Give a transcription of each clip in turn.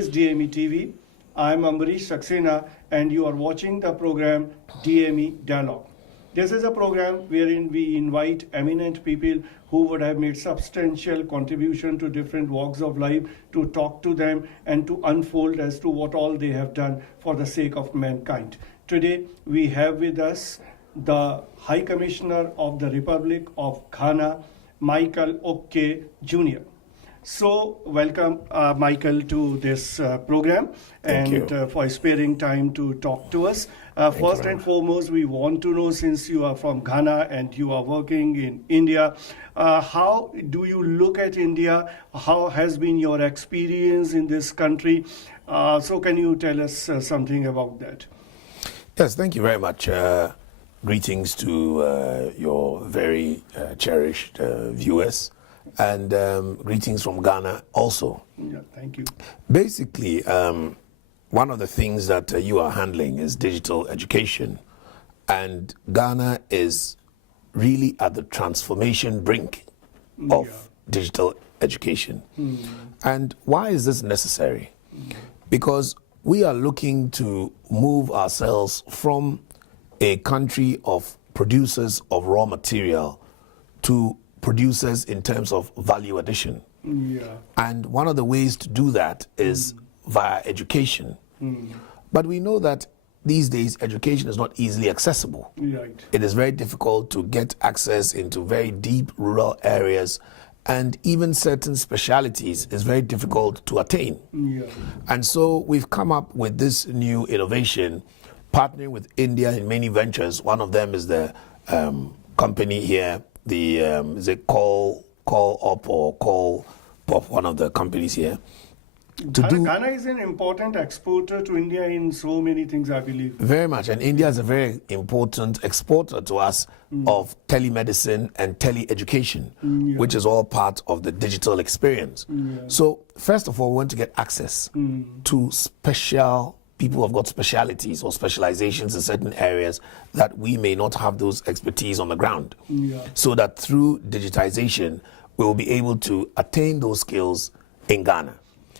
is DME TV. I'm Ambrish Saxena, and you are watching the program DME Dialogue. This is a program wherein we invite eminent people who would have made substantial contribution to different walks of life to talk to them and to unfold as to what all they have done for the sake of mankind. Today, we have with us the High Commissioner of the Republic of Ghana, Michael Oke Jr. So, welcome, Michael, to this program and for sparing time to talk to us. First and foremost, we want to know, since you are from Ghana and you are working in India, how do you look at India? How has been your experience in this country? So, can you tell us something about that? Yes, thank you very much. Greetings to your very cherished viewers. And greetings from Ghana also. Yeah, thank you. Basically, one of the things that you are handling is digital education. And Ghana is really at the transformation brink of digital education. And why is this necessary? Because we are looking to move ourselves from a country of producers of raw material to producers in terms of value addition. And one of the ways to do that is via education. But we know that these days education is not easily accessible. It is very difficult to get access into very deep rural areas, and even certain specialities is very difficult to attain. And so we've come up with this new innovation, partnering with India in many ventures. One of them is the company here, the is it Call Up or Call Pop, one of the companies here. Ghana is an important exporter to India in so many things, I believe. Very much, and India is a very important exporter to us of telemedicine and tele-education, which is all part of the digital experience. So, first of all, we want to get access to special people who have got specialities or specializations in certain areas that we may not have those expertise on the ground. So that through digitization, we will be able to attain those skills in Ghana.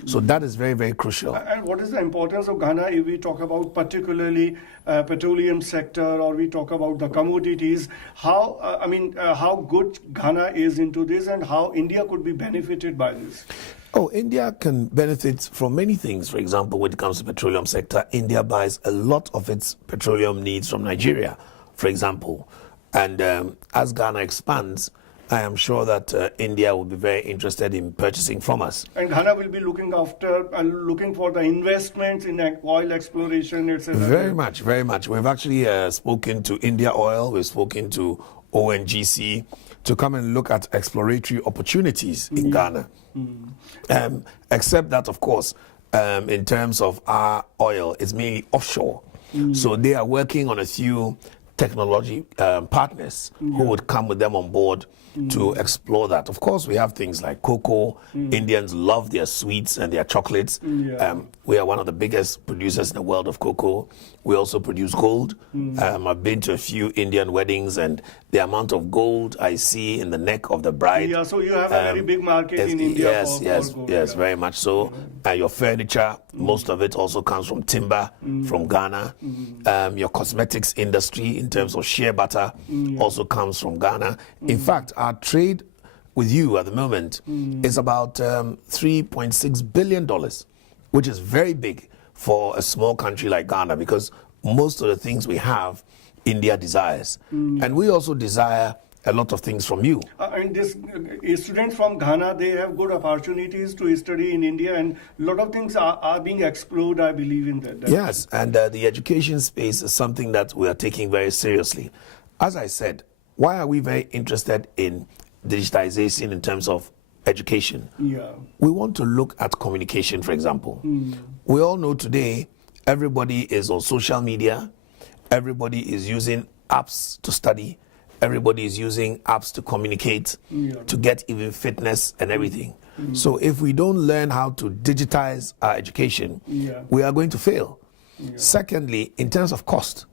So that is very, very crucial. And what is the importance of Ghana if we talk about particularly petroleum sector, or we talk about the commodities? How good Ghana is into this, and how India could be benefited by this? Oh, India can benefit from many things. For example, when it comes to petroleum sector, India buys a lot of its petroleum needs from Nigeria, for example. And as Ghana expands, I am sure that India will be very interested in purchasing from us. And Ghana will be looking for the investments in oil exploration, etc. Very much, very much. We've actually spoken to India Oil, we've spoken to ONGC to come and look at exploratory opportunities in Ghana. Except that, of course, in terms of our oil, it's mainly offshore. So they are working on a few technology partners who would come with them on board to explore that. Of course, we have things like cocoa. Indians love their sweets and their chocolates. We are one of the biggest producers in the world of cocoa. We also produce gold. I've been to a few Indian weddings, and the amount of gold I see in the neck of the bride. Yeah, so you have a very big market in India for gold. Yes, very much so. Your furniture, most of it also comes from timber from Ghana. Your cosmetics industry, in terms of shea butter, also comes from Ghana. In fact, our trade with you at the moment is about $3.6 billion, which is very big for a small country like Ghana, because most of the things we have, India desires. And we also desire a lot of things from you. And this students from Ghana, they have good opportunities to study in India, and a lot of things are being explored, I believe, in that. Yes, and the education space is something that we are taking very seriously. As I said, why are we very interested in digitization in terms of education? We want to look at communication, for example. We all know today everybody is on social media, everybody is using apps to study, everybody is using apps to communicate, to get even fitness and everything. So if we don't learn how to digitize our education, we are going to fail. Secondly, in terms of cost,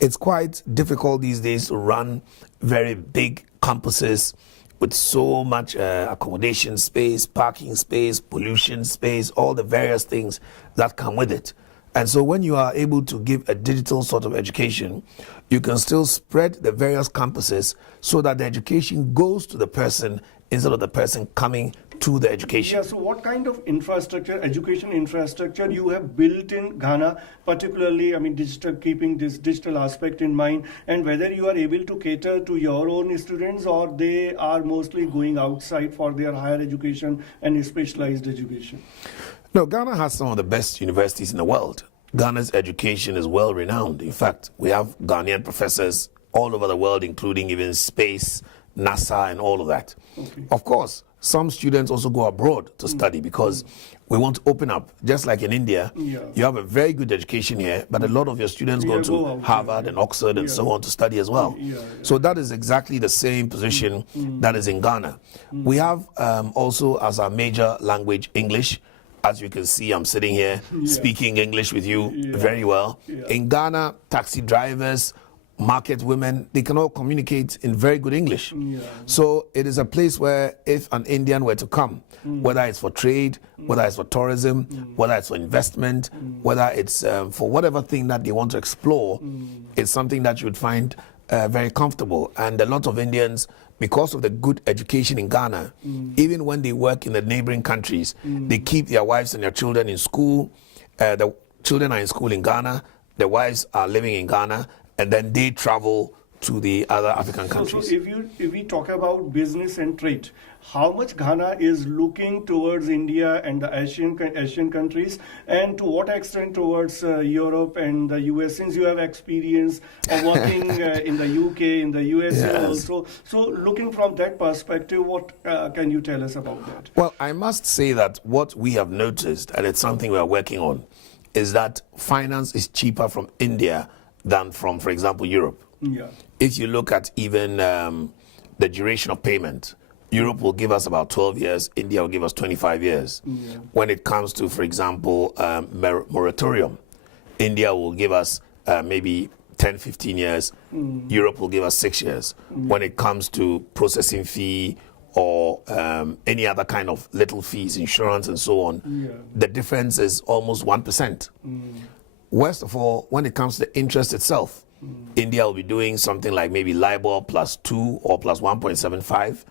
it's quite difficult these days to run very big campuses with so much accommodation space, parking space, pollution space, all the various things that come with it. And so when you are able to give a digital sort of education, you can still spread the various campuses so that the education goes to the person instead of the person coming to the education. Yeah, so what kind of infrastructure, education infrastructure you have built in Ghana, particularly, I mean, digital, keeping this digital aspect in mind, and whether you are able to cater to your own students or they are mostly going outside for their higher education and specialized education? No, Ghana has some of the best universities in the world. Ghana's education is well renowned. In fact, we have Ghanaian professors all over the world, including even space, NASA, and all of that. Okay. Of course, some students also go abroad to study because we want to open up. Just like in India, you have a very good education here, but a lot of your students go to Harvard and Oxford and so on to study as well. So that is exactly the same position that is in Ghana. We have also as our major language English. As you can see, I'm sitting here speaking English with you very well. In Ghana, taxi drivers, market women, they can all communicate in very good English. So it is a place where if an Indian were to come, whether it's for trade, whether it's for tourism, whether it's for investment, whether it's for whatever thing that they want to explore, it's something that you would find very comfortable. And a lot of Indians, because of the good education in Ghana, even when they work in the neighboring countries, they keep their wives and their children in school. The children are in school in Ghana, the wives are living in Ghana, and then they travel to the other African countries. So if we talk about business and trade, how much Ghana is looking towards India and the Asian countries, and to what extent towards Europe and the US, since you have experience of working in the UK, in the USA also. So looking from that perspective, what can you tell us about that? Well, I must say that what we have noticed, and it's something we are working on, is that finance is cheaper from India than from, for example, Europe. If you look at even the duration of payment, Europe will give us about 12 years, India will give us 25 years. When it comes to, for example, moratorium, India will give us maybe 10, 15 years, Europe will give us 6 years. When it comes to processing fee or any other kind of little fees, insurance and so on, the difference is almost 1%. Worst of all, when it comes to the interest itself, India will be doing something like maybe LIBOR plus 2 or plus 1.75,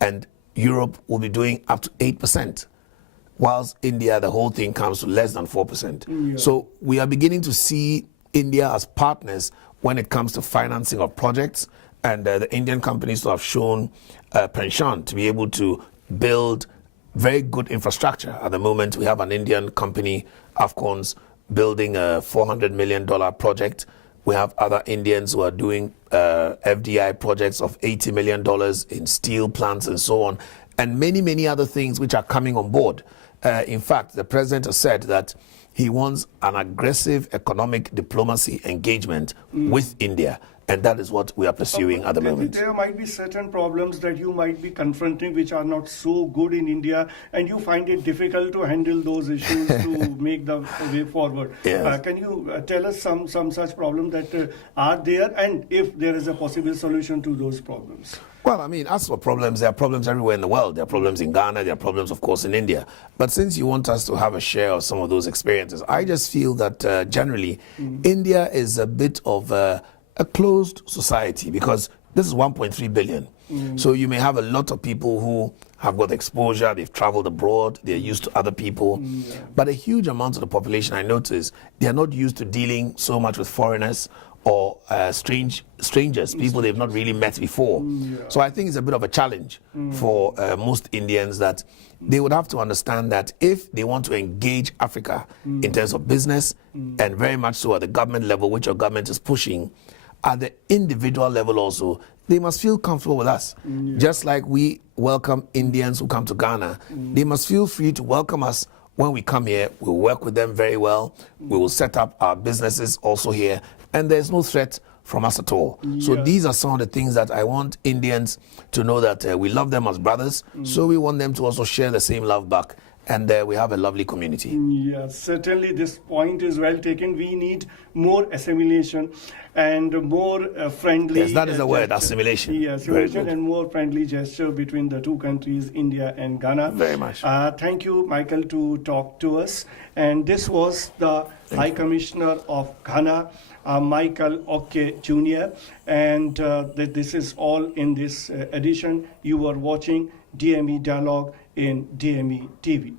and Europe will be doing up to 8%, whilst India, the whole thing comes to less than 4%. So we are beginning to see India as partners when it comes to financing of projects, and the Indian companies have shown penchant to be able to build very good infrastructure. At the moment, we have an Indian company, Afcons, building a $400 million project. We have other Indians who are doing FDI projects of $80 million in steel plants and so on, and many, many other things which are coming on board. In fact, the president has said that he wants an aggressive economic diplomacy engagement with India, and that is what we are pursuing at the moment. There might be certain problems that you might be confronting which are not so good in India, and you find it difficult to handle those issues to make the way forward. Can you tell us some such problems that are there, and if there is a possible solution to those problems? Well, I mean, as for problems, there are problems everywhere in the world. There are problems in Ghana, there are problems, of course, in India. But since you want us to have a share of some of those experiences, I just feel that generally, India is a bit of a closed society, because this is 1.3 billion. So you may have a lot of people who have got exposure, they've traveled abroad, they're used to other people. But a huge amount of the population, I notice, they are not used to dealing so much with foreigners or strangers, people they've not really met before. So I think it's a bit of a challenge for most Indians, that they would have to understand that if they want to engage Africa in terms of business, and very much so at the government level, which your government is pushing, at the individual level also, they must feel comfortable with us. Just like we welcome Indians who come to Ghana, they must feel free to welcome us when we come here. We'll work with them very well. We will set up our businesses also here, and there's no threat from us at all. So these are some of the things that I want Indians to know, that we love them as brothers, so we want them to also share the same love back, and we have a lovely community. Yes, certainly this point is well taken. We need more assimilation. and more friendly. Yes, that is the word, gesture. assimilation. Yes, Very assimilation good. and more friendly gesture between the two countries, India and Ghana. Very much. Thank you, Michael, to talk to us. And this was the High Commissioner of Ghana, Michael Oke Jr. And this is all in this edition. You are watching DME Dialogue in DME TV.